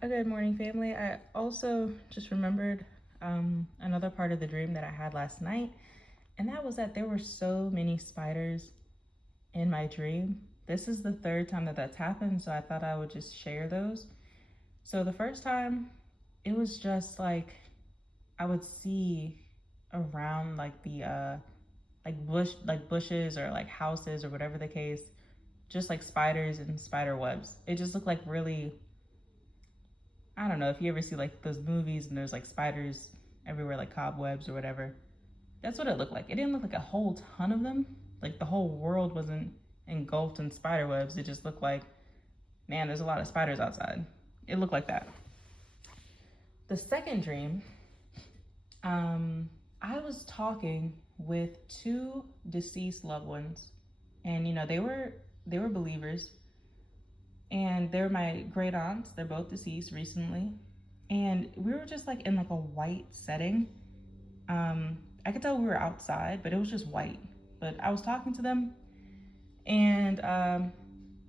Good morning, family. I also just remembered another part of the dream that I had last night, and that was that there were so many spiders in my dream. This is the third time that that's happened, so I thought I would just share those. So the first time, it was just like I would see around like the like bushes or like houses or whatever the case, just like spiders and spider webs. It just looked like really, I don't know if you ever see like those movies and there's like spiders everywhere, like cobwebs or whatever. That's what it looked like. It didn't look like a whole ton of them. Like the whole world wasn't engulfed in spider webs. It just looked like, man, there's a lot of spiders outside. It looked like that. The second dream, I was talking with two deceased loved ones, and they were believers, and they're my great aunts. They're both deceased recently, and we were just like in like a white setting. I could tell we were outside, but it was just white. But I was talking to them, and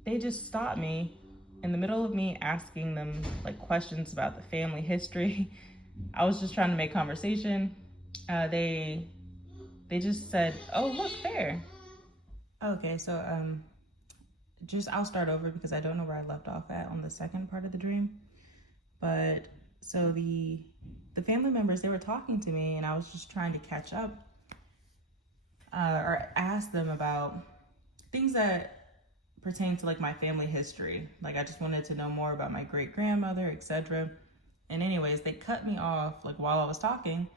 they just stopped me in the middle of me asking them like questions about the family history. I was just trying to make conversation. They just said, "Oh, look there." Okay, so just I'll start over because I don't know where I left off at on the second part of the dream. But so the family members, they were talking to me, and I was just trying to catch up or ask them about things that pertain to like my family history. Like I just wanted to know more about my great grandmother, etc. And anyways, they cut me off like while I was talking,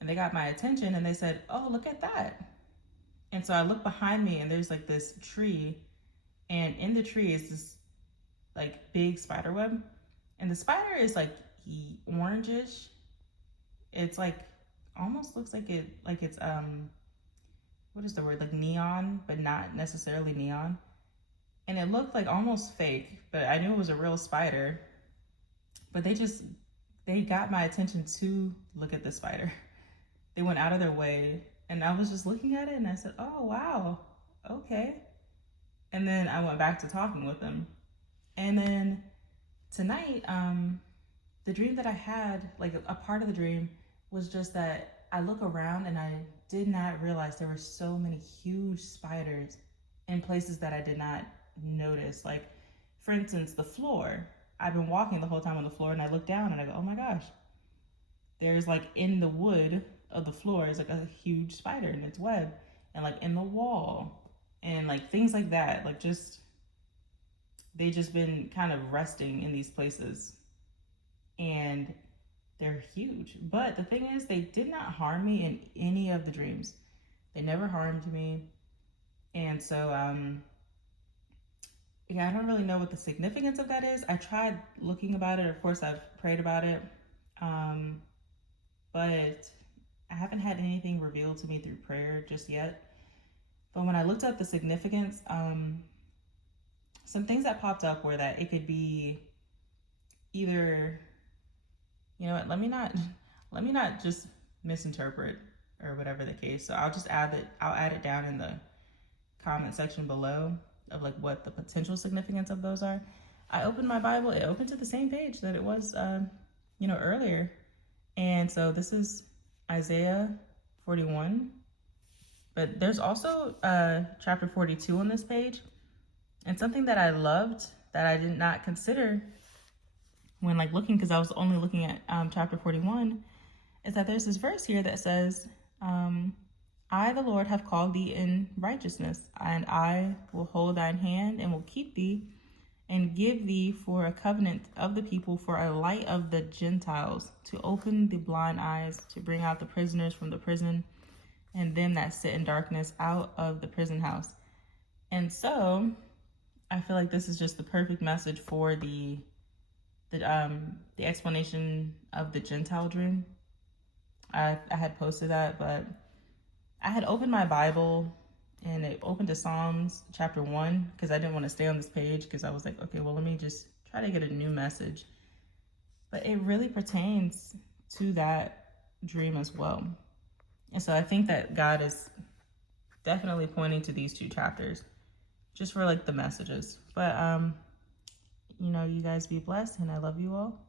and they got my attention, and they said, "Oh, look at that." And so I look behind me, and there's like this tree, and in the tree is this like big spider web, and the spider is like orangish. It's like almost looks like it's what is the word, like neon, but not necessarily neon. And it looked like almost fake, but I knew it was a real spider. But they got my attention to look at the spider. They went out of their way, and I was just looking at it, and I said, "Oh wow, okay." And then I went back to talking with them. And then tonight, the dream that I had, like a part of the dream, was just that I look around and I did not realize there were so many huge spiders in places that I did not notice. Like, for instance, the floor. I've been walking the whole time on the floor, and I look down and I go, "Oh my gosh, there's like in the wood of the floor is like a huge spider in its web, and like in the wall, and like things like that. Like just they just been kind of resting in these places, and they're huge. But the thing is, they did not harm me in any of the dreams. They never harmed me. And so, yeah, I don't really know what the significance of that is. I tried looking about it. Of course, I've prayed about it. Um, but I haven't had anything revealed to me through prayer just yet. But when I looked up the significance, some things that popped up were that it could be either, you know what, let me not just misinterpret or whatever the case. So I'll add it down in the comment section below of like what the potential significance of those are. I opened my Bible, it opened to the same page that it was earlier. And so this is Isaiah 41. But there's also chapter 42 on this page. And something that I loved that I did not consider when like looking, because I was only looking at chapter 41, is that there's this verse here that says, I, the Lord, have called thee in righteousness, and I will hold thine hand and will keep thee and give thee for a covenant of the people, for a light of the Gentiles, to open the blind eyes, to bring out the prisoners from the prison, and them that sit in darkness out of the prison house. And so I feel like this is just the perfect message for the explanation of the Gentile dream. I had posted that, but I had opened my Bible and it opened to Psalms chapter 1 because I didn't want to stay on this page because I was like, okay, well, let me just try to get a new message. But it really pertains to that dream as well. And so I think that God is definitely pointing to these two chapters just for like the messages. But you guys be blessed, and I love you all.